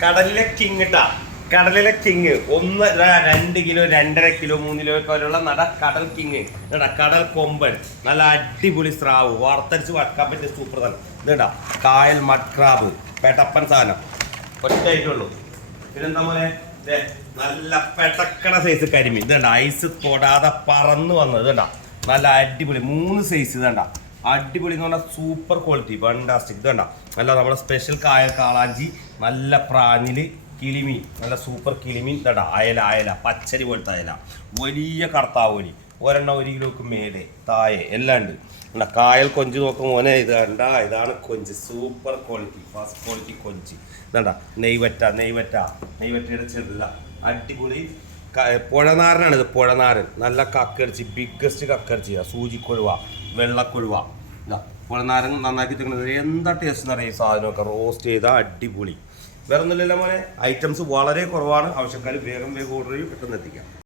കടലിലെ കിങ് ഇട്ടാ, കടലിലെ കിങ് 1-2 കിലോ 2.5 കിലോ 3 കിലോ ഒക്കെ വരെയുള്ള കടൽ കിങ് കടൽ കൊമ്പൻ, നല്ല അടിപൊളി സ്രാവ് വറുത്തരിച്ച് വറക്കാൻ പറ്റിയ സൂപ്പർ സാധനം. ഇതുണ്ടാ കായൽ മഡ്ക്രാബ്, പെട്ടപ്പൻ സാധനം ഒറ്റയായിട്ടുള്ളൂ. പിന്നെന്താ പോലെ നല്ല പെട്ടക്കട സൈസ് കരിമീൻ. ഇതുണ്ട ഐസ് തൊടാതെ പറന്ന് വന്നത്. ഇതുണ്ട നല്ല അടിപൊളി 3 സൈസ്. ഇതുണ്ട അടിപൊളി എന്ന് പറഞ്ഞാൽ സൂപ്പർ ക്വാളിറ്റി, ഫണ്ടാസ്റ്റിക്. ഇതുണ്ട നല്ല നമ്മുടെ സ്പെഷ്യൽ കായൽ കാളാഞ്ചി, നല്ല പ്രാഞ്ഞില് കിളിമീൻ, നല്ല സൂപ്പർ കിളിമീൻ. ഇതണ്ട അയല പച്ചരി പോലത്തെ അയല, വലിയ കർത്താവോലി, 1 കിലോക്ക് മേലെ താഴെ എല്ലാം ഉണ്ട്. കായൽ കൊഞ്ച് നോക്കും മോനെ, ഇത് കണ്ട ഇതാണ് കൊഞ്ച്, സൂപ്പർ ക്വാളിറ്റി ഫസ്റ്റ് ക്വാളിറ്റി കൊഞ്ച്. ഇതണ്ട നെയ്വറ്റയുടെ ചെറുത അടിപൊളി പുഴനാരനാണ്. ഇത് പുഴനാരൻ, നല്ല കക്കടിച്ച്, ബിഗ്ഗസ്റ്റ് കക്കടിച്ച്, സൂചിക്കൊഴുവ, വെള്ളക്കൊഴുവ. പുഴനാരൻ നന്നാക്കി തിന്നത് എന്താ ടേസ്റ്റ് എന്ന് അറിയാം. ഈ സാധനമൊക്കെ റോസ്റ്റ് ചെയ്താൽ അടിപൊളി. വേറെ ഒന്നുമില്ലല്ലോ മോനെ, ഐറ്റംസ് വളരെ കുറവാണ്. ആവശ്യക്കാർ വേഗം ഓർഡർ ചെയ്യും, പെട്ടെന്ന് എത്തിക്കാം.